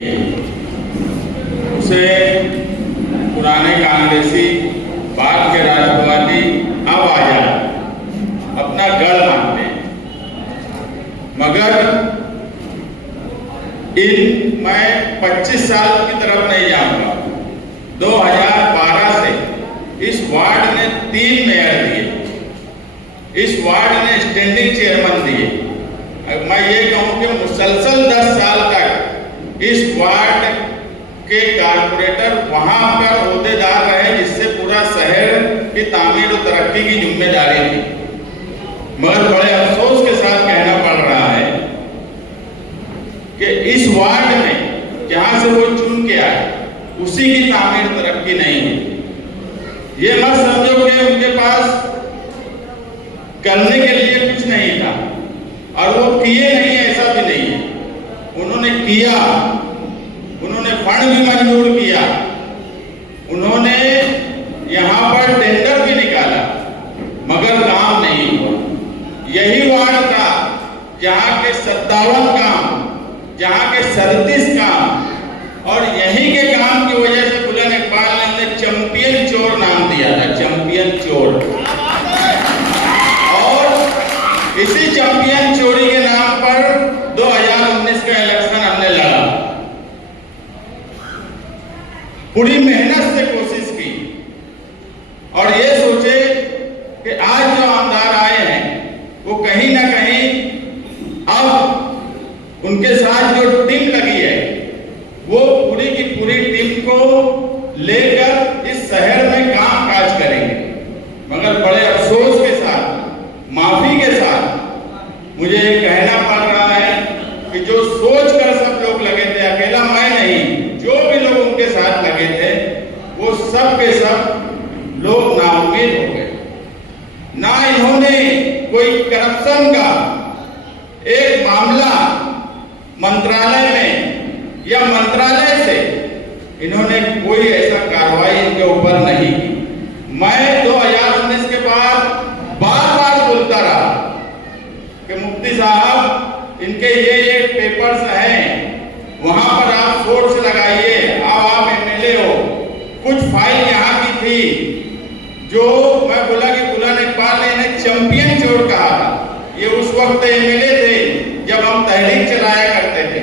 उसे पुराने कांग्रेसी बाद के राष्ट्रवादी अब आजाद अपना गढ़ मानते हैं, मगर मैं 25 साल की तरफ नहीं जाऊंगा। 2012 से इस वार्ड ने 3 मेयर दिए, इस वार्ड ने स्टैंडिंग चेयरमैन दिए। मैं ये कहूं कि मुसलसल 10 साल तक इस वार्ड के कारपोरेटर वहां पर ओहदेदार रहे, जिससे पूरा शहर की तामीर और तरक्की की जिम्मेदारी थी। मगर बड़े अफसोस के साथ कहना पड़ रहा है कि इस वार्ड में जहां से वो चुन के आए उसी की तामीर तरक्की नहीं हुई। ये मत समझो कि उनके पास करने के लिए कुछ नहीं था और वो किए नहीं, ऐसा भी नहीं है। उन्होंने किया, उन्होंने फंड भी मंजूर किया, उन्होंने यहां पर टेंडर भी निकाला, मगर काम नहीं हुआ। यही वार्ड था जहां के 57 काम, जहां के 37 काम, और यही के काम की वजह से बुलंद इकबाल ने उन्हें चैंपियन चोर नाम दिया था, चैंपियन चोर। और इसी चैंपियन चोरी के नाम पर 2019 का इलेक्शन हमने लड़ा, पूरी मेहनत से कोशिश की और ये सोचे कि आज जो आमदार आए हैं वो कहीं ना कहीं अब उनके साथ जो टीम लगी है वो पूरी की पूरी टीम को लेकर इस शहर में काम काज करेंगे। मगर बड़े अफसोस के साथ, माफी के साथ मुझे कहना पड़ रहा है कि जो सोच कर सब लोग लगे थे, अकेला मैं नहीं, जो भी लोग उनके साथ लगे थे वो सब के सब लोग नाउम्मीद हो गए। ना इन्होंने कोई करप्शन का एक मामला मंत्रालय में या मंत्रालय से इन्होंने कोई ऐसा कार्रवाई इनके ऊपर नहीं की। मैं 2019 के बाद बार बार बोलता रहा कि मुफ्ती साहब, इनके ये पेपर्स हैं, वहां पर आप फोर्स लगाइए। अब आप एमएलए हो, कुछ फाइल यहाँ की थी जो मैं बोला कि बुलंद इकबाल ने इन्हें चैंपियन चोर कहा था। ये उस वक्त एमएलए थे जब हम तहरीक चलाया करते थे।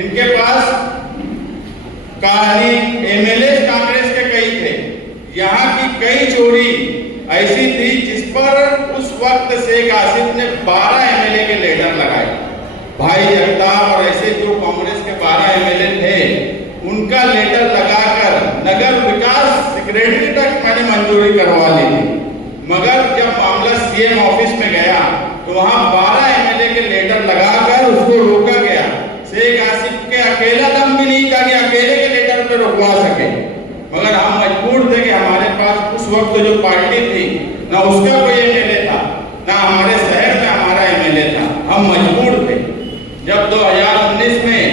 इनके पास कहानी एमएलए कांग्रेस के कई थे, यहाँ की कई चोरी ऐसी थी जिस पर उस वक्त शेख आसिफ ने 12 एमएलए के लेटर लगाए। भाई जगताप और ऐसे जो कांग्रेस के 12 एमएलए थे उनका लेटर लगाकर नगर विकास सेक्रेटरी तक मैंने मंजूरी करवा ली थी। मगर जब मामला सीएम ऑफिस में गया तो वहां 12 एमएलए के लेटर लगाकर उसको रोका गया। शेख आसिफ के अकेला दम भी नहीं था कि अकेले के लेटर पे रोकवा सके, मगर हम मजबूर थे कि हमारे पास उस वक्त जो पार्टी थी ना उसका कोई एमएलए था, ना हमारे शहर में हमारा एमएलए था। हम मजबूर थे। जब 2019 में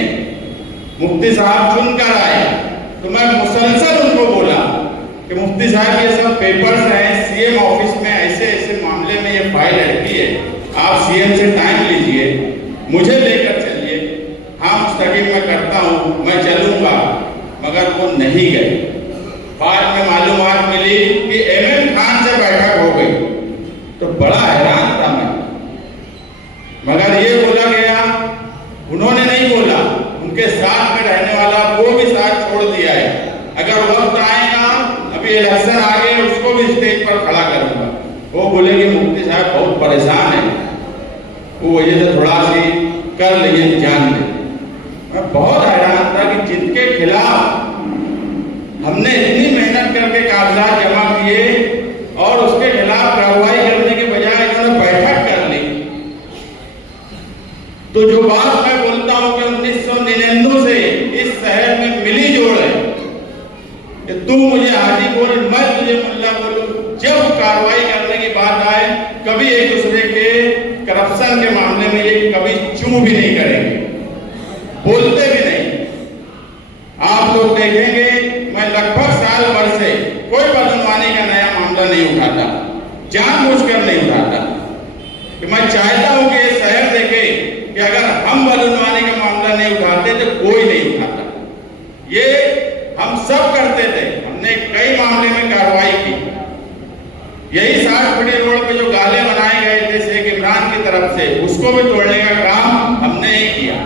मुफ्ती साहब चुनकर आए तो मैं मुसलसल उनको बोला कि मुफ्ती साहब ये सब पेपर्स हैं, सीएम ऑफिस में ऐसे ऐसे मामले में ये फाइल रहती है, आप सीएम से टाइम लीजिए, मुझे लेकर चलिए, हाँ मुस्तकीम मैं करता हूँ, मैं चलूंगा। मगर वो नहीं गए। बाद में मालूमात मिली कि एमएम खान से बैठक हो गई, तो बड़ा हैरान था मैं। मगर ये बोला गया, उन्होंने नहीं बोला, उनके साथ में रहने वाला वो भी साथ छोड़ दिया है। अगर वक्त आएगा, अभी इलेक्शन आ गए, उसको भी स्टेज पर खड़ा करूंगा। वो बोले कि मुफ्ती साहब बहुत परेशान है, वो वजह से थोड़ा सी कर लीजिए, जान दे। मैं बहुत हैरान था कि जिनके खिलाफ हमने इतनी मेहनत करके कागजात जमा किए और उसके खिलाफ कार्रवाई करने के बजाय इन्होंने बैठक कर ली। तो जो बात मैं बोलता हूं कि 1999 से इस शहर में मिली जोड़ है कि तू मुझे हाजी बोल, मैं तुझे मुल्ला बोलूं। जब कार्रवाई करने की बात आए, कभी एक दूसरे के करप्शन के मामले में ये कभी चू भी नहीं करेंगे, बोलते भी नहीं। आप लोग देखेंगे मैं लगभग साल भर से कोई बदनवानी का नया मामला नहीं उठाता, जानबूझकर नहीं उठाता। कि मैं चाहता हूं कि ये शहर देखे कि अगर हम बदनवानी का मामला नहीं उठाते तो कोई नहीं ये हम सब करते थे। हमने कई मामले में कार्रवाई की। यही 60 फीट रोड पे जो गाले बनाए गए थे शेख इमरान की तरफ से, उसको भी तोड़ने का काम हमने ही किया।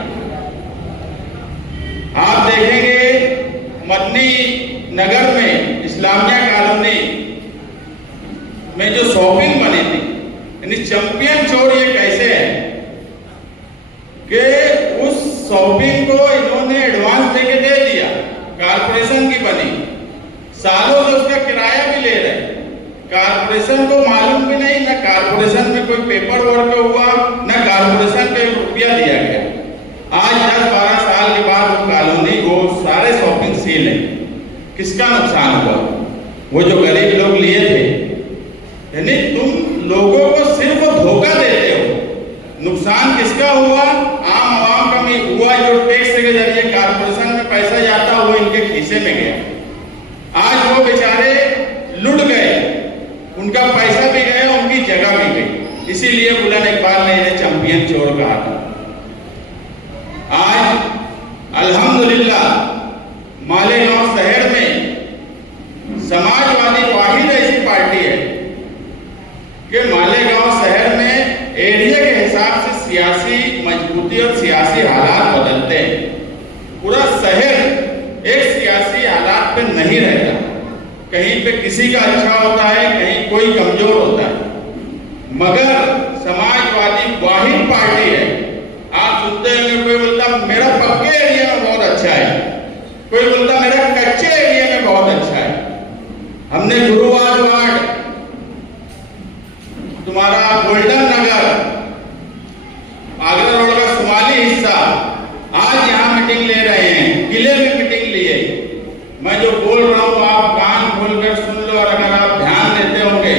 आप देखेंगे मदनी नगर में इस्लामिया कॉलोनी में जो शॉपिंग बनी थी, यानी चैंपियन चोर ये कैसे है कि उस शॉपिंग को इन्होंने एडवांस देके दे दिया, कारपोरेशन की बनी, सालों से उसका किराया भी ले रहे। कारपोरेशन को मालूम भी नहीं, ना कारपोरेशन में कोई पेपर वर्क हुआ, ना कारपोरेशन को रुपया दिया गया। आज 10-12 साल के बाद वो कॉलोनी, वो सारे शॉपिंग सील है। किसका नुकसान हुआ? वो जो गरीब लोग लिए थे। यानी तुम लोगों को सिर्फ धोखा देते हो। नुकसान किसका हुआ? आम आवाम का नहीं हुआ। जो टैक्स के जरिए कारपोरेशन में पैसा जाता वो इनके खीसे में गया। आज वो बेचारे लुट गए, उनका पैसा भी गया, उनकी जगह भी गई। इसीलिए बुलंद इकबाल ने इन्हें चैंपियन चोर कहा था। आज अल्हम्दुलिल्लाह मालेगांव शहर में समाजवादी वाहिद ऐसी पार्टी है कि मालेगांव शहर में एरिया के हिसाब से सियासी मजबूती और सियासी हालात बदलते हैं। पूरा शहर एक सियासी हालात पे नहीं रहता। कहीं पे किसी का अच्छा होता है, कहीं कोई कमजोर होता है। मगर समाजवादी वाहिद पार्टी है। आप सुनते हैं कोई बोलता मेरा पक्के एरिया में बहुत अच्छा है, कोई बोलता मेरा कच्चे एरिया में बहुत अच्छा है। हमने गुरुवार वार्ड, तुम्हारा गोल्डन नगर, आगरा रोड का शुमाली हिस्सा, आज यहाँ मीटिंग ले रहे हैं, किले में मीटिंग लिए। मैं जो बोल रहा हूँ आप कान खोलकर सुन लो। और अगर आप ध्यान देते होंगे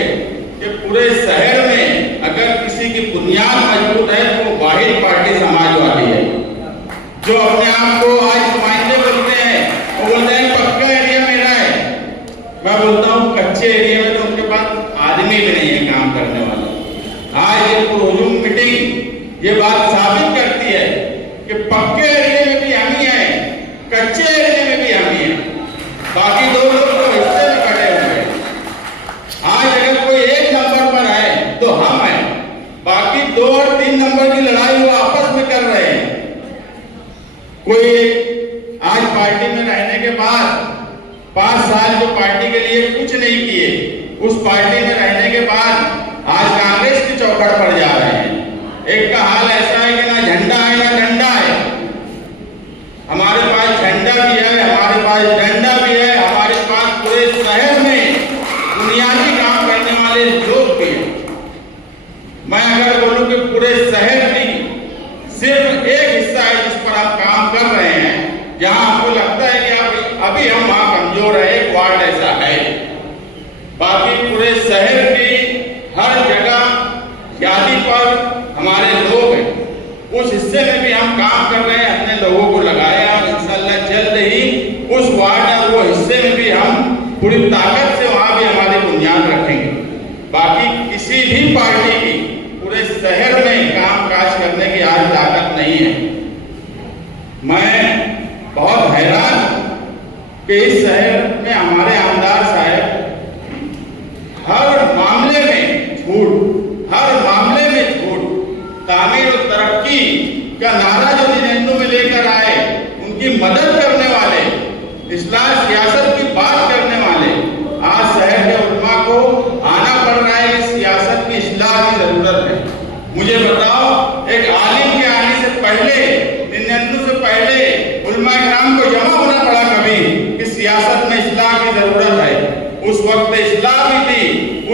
कि पूरे शहर में अगर किसी की बुनियाद मजबूत है तो वो वाहिद पार्टी समाजवादी है। जो अपने आप को आज नुमाइंदे बोलते हैं, वो बोलते हैं पक्का एरिया मेरा है। मैं बोलता हूँ कच्चे एरिया में तो उनके पास आदमी भी नहीं है काम करने वाला। आज ये हुजूम मीटिंग ये बात साबित करती है कि पक्के एरिया में भी हम ही हैं, कच्चे एरिया में भी हम ही हैं। बाकी दो लोग तो हिस्से में खड़े हुए हैं। आज अगर कोई 1 नंबर पर है तो हम हैं, बाकी 2 और 3 नंबर की लड़ाई वो आपस में कर रहे हैं। कोई आज पार्टी में रहने के बाद 5 साल जो पार्टी के लिए कुछ नहीं किए, उस पार्टी में रहने के बाद आज कांग्रेस की चौखट पर जा रहे हैं। एक का हाल ऐसा है कि ना झंडा है ना डंडा है। हमारे पास झंडा भी है, हमारे पास डंडा भी है, हमारे पास पूरे शहर में बुनियादी काम करने वाले लोग भी हैं। मैं अगर बोलूं कि पूरे शहर की सिर्फ एक हिस्सा है जिस पर आप काम कर रहे हैं, जहां आपको लगता है कि अभी हम वहां कमजोर है, एक वार्ड ऐसा है। बाकी पूरे शहर की हर जगह यादी पर हमारे लोग हैं। उस हिस्से में भी हम काम कर रहे हैं, अपने लोगों को लगाया और इंशाअल्लाह जल्द ही उस वार्ड और वो हिस्से में भी हम पूरी ताकत से वहां भी हमारी बुनियाद रखेंगे। बाकी किसी भी पार्टी की पूरे शहर में काम काज करने की आज ताकत नहीं है। मैं बहुत हैरान कि इस शहर में हमारे आमदार साहब हर मामले में झूठ, हर मामले में झूठ। तामीर और तरक्की का नारा जो दिनेंदु में लेकर आए, उनकी मदद करने वाले, इस्लाह सियासत की बात करने वाले, आज शहर के उलमा को आना पड़ रहा है कि सियासत की इस्लाह की जरूरत है। मुझे बताओ, एक आलिम के आने से पहले, दिनेंदु से पहले उलमा इकराम को जमा होना पड़ा कभी कि सियासत में इस्लाह की जरूरत है। उस वक्त इस्लाह भी थी,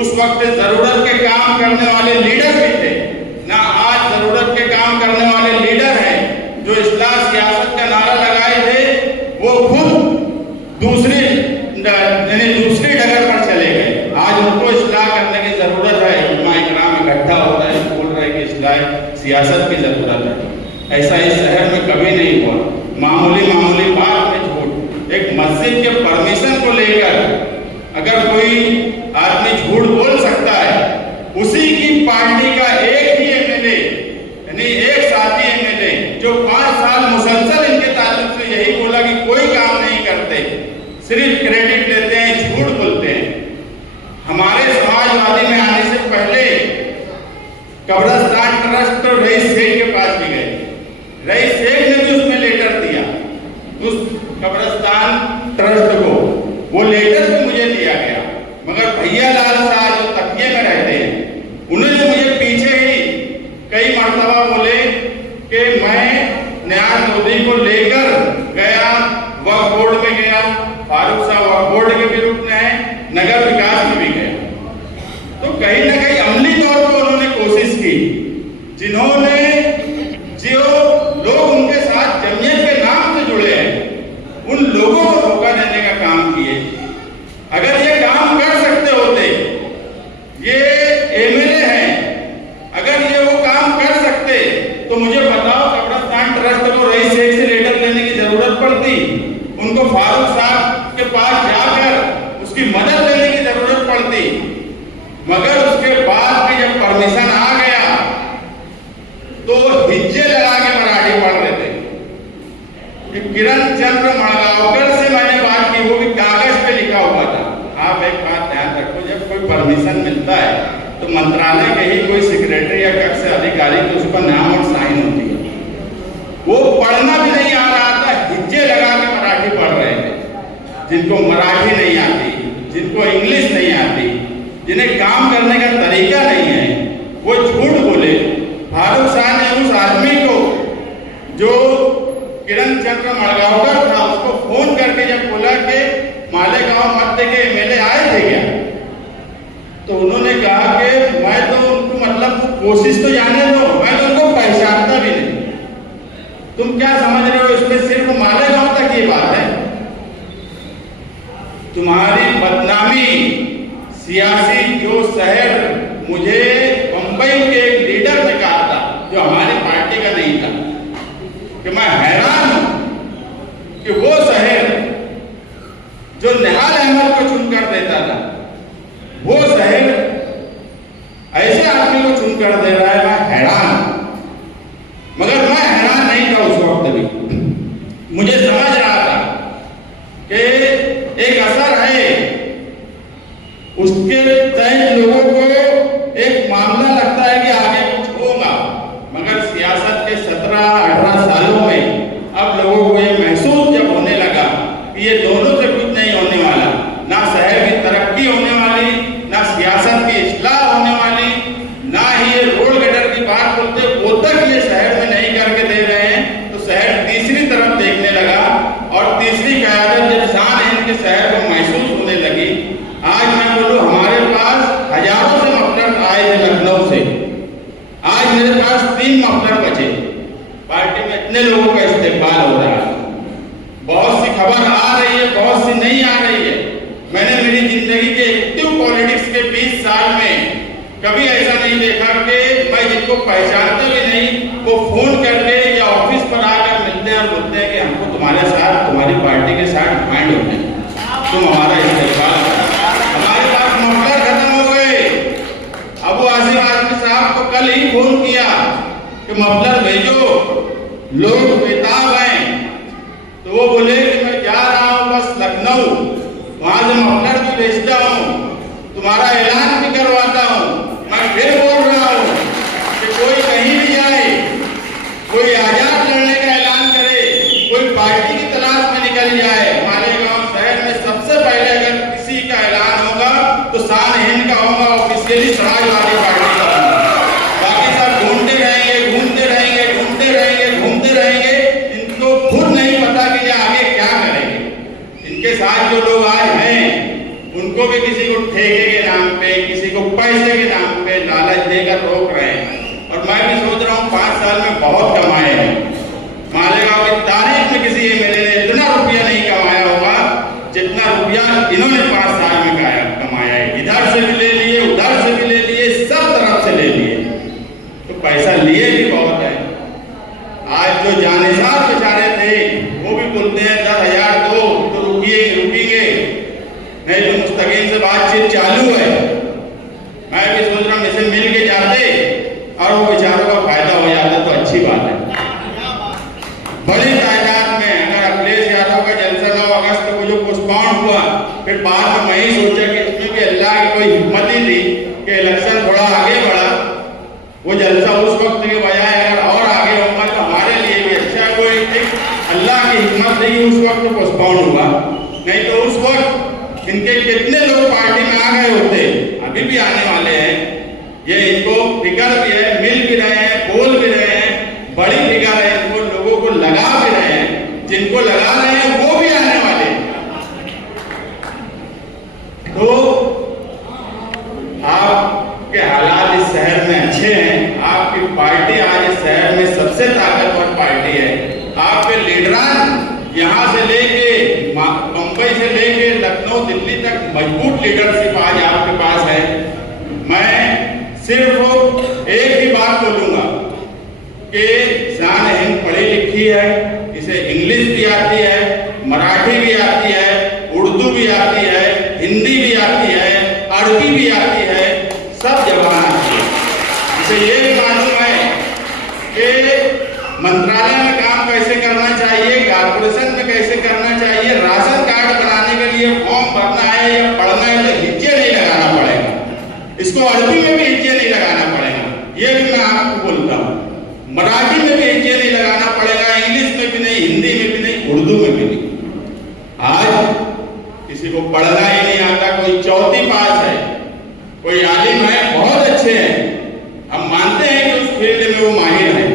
उस वक्त जरूरत के काम करने वाले लीडर भी थे। ना आज जरूरत के काम करने वाले लीडर हैं जो इस्लाह सियासत का नारा लगाए थे, वो खुद दूसरी डगर पर चले गए। आज उनको इस्लाह करने की जरूरत है। उलमा इकराम इकट्ठा होता है, बोल रहे कि इस्लाह सियासत की जरूरत है। ऐसा इस शहर में कभी नहीं हुआ। मामूली बात में झूठ। एक मस्जिद के परमिशन को लेकर अगर कोई आदमी झूठ बोल सकता है, उसी की पार्टी का एक ही एमएलए, यानी एक साथी एमएलए जो 5 साल मुसलसल इनके ताल्लुक से यही बोला कि कोई काम नहीं करते, सिर्फ क्रेडिट लेते हैं, झूठ बोलते हैं। हमारे समाजवादी में आने से पहले कब्रिस्तान ट्रस्ट तो रईस शेख के पास भी गए, रईस शेख ने भी उसमें लेटर दिया उस कब्रिस्तान ट्रस्ट को, वो लेटर भी मुझे दिया गया। मगर भैया लाल शाह जो तकिए में रहते हैं, उन्होंने मुझे पीछे ही कई मर्तबा बोले कि मैं न्याय मोदी को लेकर गया, वक्फ बोर्ड में गया, फारूक साहब वक्फ बोर्ड के भी रुकन है, नगर विकास में भी गया। तो कहीं ना कहीं अमली तौर पर उन्होंने कोशिश की, जिन्होंने जो लोग उनके साथ जमीयत के नाम से जुड़े हैं, उन लोगों को धोखा देने का काम किए। अगर ये काम कर सकते होते, ये एमएलए हैं, अगर ये वो काम कर सकते तो मुझे बताओ कब्रिस्तान ट्रस्ट को रईस शेख से लेटर लेने की जरूरत पड़ती, उनको फारूक साहब के पास जाकर उसकी मदद लेने की जरूरत पड़ती। मगर उसके बाद भी जब परमिशन आ गया तो हिज्जे लगा के मराठी पढ़ रहे थे। किरण चंद्र मड़गांवकर से मैंने बात की, वो भी कागज पे लिखा हुआ था। आप एक बात ध्यान रखो, जब कोई परमिशन मिलता है तो मंत्रालय के ही कोई सेक्रेटरी या कक्ष अधिकारी तो उस पर नाम और साइन होती है। वो पढ़ना भी नहीं आ रहा था, हिज्जे लगा के मराठी पढ़ रहे थे। जिनको मराठी नहीं आती, जिनको इंग्लिश नहीं आती, जिन्हें काम करने का तरीका नहीं है, वो झूठ बोले। फारूक शाह ने उस आदमी को जो किरण चंद्र मड़गांवकर था, उसको फोन करके जब बोला कि मालेगांव मध्य के एमएलए आए थे क्या, तो उन्होंने कहा कि मैं तो उनको मतलब कोशिश तो जाने दो, मैं तो उनको पहचानता भी नहीं। तुम क्या समझ रहे हो इसमें सिर्फ मालेगांव तक ये बात है? तुम्हारी बदनामी सियासी जो शहर, मुझे मुंबई के एक लीडर ने कहा था जो हमारी पार्टी का नहीं था, कि मैं हैरान हूं कि वो शहर जो निहाल अहमद को चुनकर देता था, वो शहर ऐसे आदमी को चुनकर दे रहा है। मैं हैरान, मगर मैं हैरान नहीं था उस वक्त भी। मुझे समझ रहा था कि एक असर है, उसके तहत लोगों को एक मामला लगता है कि आगे कुछ होगा। मगर सियासत के 17-18 सालों में अब लोगों को ये महसूस जब होने लगा कि ये दोनों से कुछ नहीं होने वाला, ना शहर की तरक्की होने वाली, ना सियासत की इस्लाह होने वाली, ना ही ये रोड गटर की बात बोलते वो तक ये शहर में नहीं करके दे रहे हैं, तो शहर तीसरी तरफ देखने लगा। और तीसरी क़यादत जब शान हिंद के शहर को महसूस होने लगी, आज मैं बोलूं हमारे पास हजारों से मफलर आए थे लखनऊ से, आज मेरे पास 3 मफलर बचे। पार्टी में इतने लोगों का इस्तेमाल हो रहा है, बहुत सी खबर आ रही है, बहुत सी नहीं आ रही है। मैंने मेरी जिंदगी के एक्टिव पॉलिटिक्स के 20 साल में कभी ऐसा नहीं देखा कि मैं जिनको पहचानता भी नहीं, वो फोन करके या ऑफिस पर आकर मिलते हैं और बोलते हैं कि हमको तुम्हारे साथ, तुम्हारी पार्टी के साथ ज्वाइन होते हैं, तुम हमारा इस्तेमाल। हमारे पास मफलर खत्म हो गए। अबू आसिम आजमी साहब को कल ही फोन किया कि मफलर भेजो, लोग बेताब हैं। तो वो बोले कि मैं जा रहा हूँ बस लखनऊ, वहां से मफलर भी भेजता हूँ, तुम्हारा ऐलान भी करवाता हूँ। मैं फिर बोल रहा हूँ कि कोई कहीं भी जाए, कोई आजाद लड़ने का ऐलान करे, कोई पार्टी की तलाश में निकल जाए, मालेगांव शहर में सबसे पहले अगर किसी का ऐलान होगा तो शान हिंद का होगा, ऑफिशियली समाजवादी पार्टी का होगा। बाकी सब ढूंढते रहेंगे, घूमते रहेंगे, ढूंढते रहेंगे, घूमते रहेंगे। इनको खुद नहीं पता कि ये आगे क्या करेंगे। इनके साथ जो लोग आज हैं, उनको भी किसी को ठेके के नाम पे, किसी को पैसे के नाम पे लालच देकर रोक रहे हैं। और मैं भी सोच रहा हूँ 5 साल में बहुत कमाए हैं। मालेगांव की तारीख में किसी एमएलए ने इतना रुपया नहीं कमाया होगा जितना रुपया इन्होंने 5 साल में कमाया है। इधर से भी ले लिए, उधर से भी ले लिए, सब तरफ से ले लिए, तो पैसा लिए भी बहुत है। आज जो जानिसार बेचारे थे वो भी बोलते हैं 10,000 दो तो रुकेंगे, नहीं तो मुस्तकीम से बातचीत चालू है। मैं भी सोच रहा हूँ इसे मिल के जाते और वो बेचारों का फायदा हो जाता तो अच्छी बात है। बड़ी तादाद में अगर अखिलेश यादव का जलसा 9 अगस्त पोस्टपोन हुआ। फिर बाद में मैं ही सोचा कि इसमें भी अल्लाह की कोई हिम्मत ही थी कि इलेक्शन थोड़ा आगे बढ़ा, वो जलसा उस वक्त के बजाय अगर और आगे होगा तो हमारे लिए भी अच्छा। कोई एक अल्लाह की हिम्मत थी उस वक्त पोस्टपोन हुआ, नहीं तो उस वक्त इनके कितने लोग पार्टी में आ गए होते, अभी भी आने वाले हैं। ये इनको फिक्र भी है, मिल भी रहे हैं, बोल भी रहे हैं, बड़ी फिक्र है इनको, लोगों को लगा भी रहे हैं, जिनको लगा रहे हैं वो भी आने वाले हैं। तो आपके हालात इस शहर में अच्छे हैं, आपकी पार्टी आज इस शहर में सबसे ताकतवर पार्टी है। आपके लीडरान यहाँ से लेके मुंबई से लेके लखनऊ दिल्ली तक मजबूत लीडरशिप आज आपके पास है। मैं सिर्फ एक ही बात बोलूंगा कि शान हिंद पढ़ी लिखी है, इसे इंग्लिश भी आती है, मराठी भी आती है, उर्दू भी आती है, हिंदी भी आती है, अरबी भी आती है, सब जबान आती है। इसे ये भी मालूम है कि मंत्रालय में काम कैसे करना चाहिए, कारपोरेशन में कैसे करना चाहिए, राशन कार्ड बनाने के लिए फॉर्म भरना है या पढ़ना है तो हिज्जे नहीं लगाना पड़ेगा, इसको अरबी में भी हिज्जे नहीं लगाना पड़ेगा, ये भी मैं आपको बोलता हूँ। मराठी में भी हिज्जे नहीं लगाना पड़ेगा, इंग्लिश में भी नहीं, हिंदी में भी नहीं, उर्दू में भी नहीं। आज किसी को पढ़ना ही नहीं आता, कोई चौथी पास है, कोई आलिम है, बहुत अच्छे हैं, हम मानते हैं कि उस फील्ड में वो माहिर है,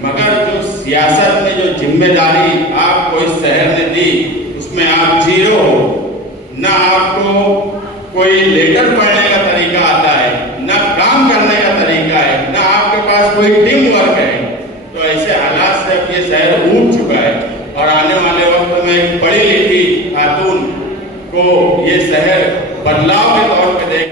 मगर जो सियासत में जो जिम्मेदारी आपको इस शहर ने दी उसमें आप जीरो हो। ना आपको कोई लेटर पढ़ने का तरीका आता है, ना काम करने का तरीका है, ना आपके पास कोई टीम वर्क है। तो ऐसे हालात से अब ये शहर ऊब चुका है और आने वाले वक्त में एक पढ़ी लिखी खातून को ये शहर बदलाव के तौर पे देख